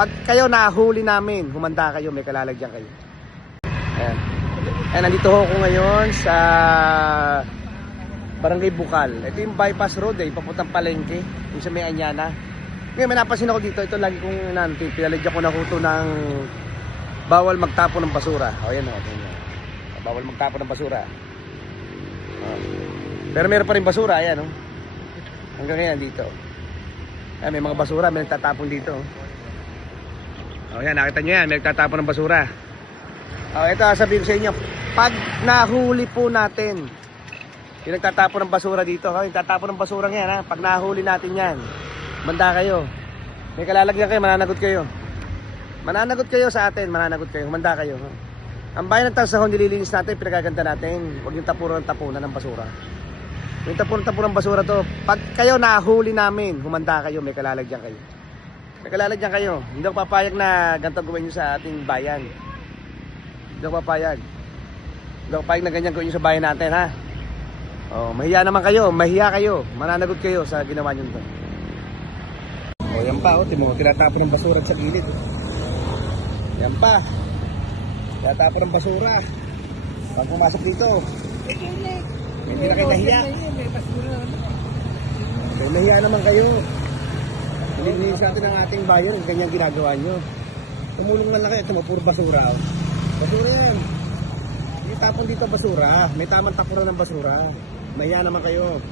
Pag kayo nahuli namin, humanda kayo, may kalalagyan kayo. Ayan. Ayan, nandito ho ako ngayon sa Barangay Bukal. Ito yung bypass road eh, papuntang Palengke, yung sa may Anyana. Ngayon, may napansin ako dito, ito lagi kong nanti, pinaladyan ko na ho to ng bawal magtapo ng basura. O, yan o. Bawal magtapo ng basura. O. Pero meron pa rin basura, ayan o. Hanggang ngayon dito. Ayan, may mga basura, may nagtatapon dito. O yan, nakita nyo yan, may nagtatapon ng basura. O, ito, sabihin ko sa inyo, pag nahuli po natin, yung nagtatapon ng basura dito, ha? yung tatapon ng basura yan, ha? pag nahuli natin yan, banda kayo. May kalalagyan kayo, mananagot kayo. Mananagot kayo sa atin, mananagot kayo, humanda kayo. ha? Ang bayan ng Tansahon, nililinis natin, pinagaganda natin. Huwag yung tapunan ng tapunan ng basura. Yung tapunan tapunan ng basura to, pag kayo nahuli namin, humanda kayo, may kalalagyan kayo. May kalalagyan kayo. Hindi ako papayag na ganito gawin nyo sa ating bayan. Hindi ako papayag. Hindi ako papayag na ganyan gawin nyo sa bayan natin, ha? Oh, mahiya naman kayo, mahiya kayo. Mananagot kayo sa ginawa nyo to. Oh, yan pa, oh, timo, tinatapon ng basura sa gilid. Oh. Yan pa. Tinatapon ng basura. Pag pumasok dito, hindi na kayo nahiya. May nahiya naman kayo. Nililinis natin ang ating bayan, ganyan ginagawa nyo. Tumulong na lang kayo, puro basura. Oh. Basura yan. Hindi tapon dito basura. May tamang tapuran ng basura. Mahiya naman kayo.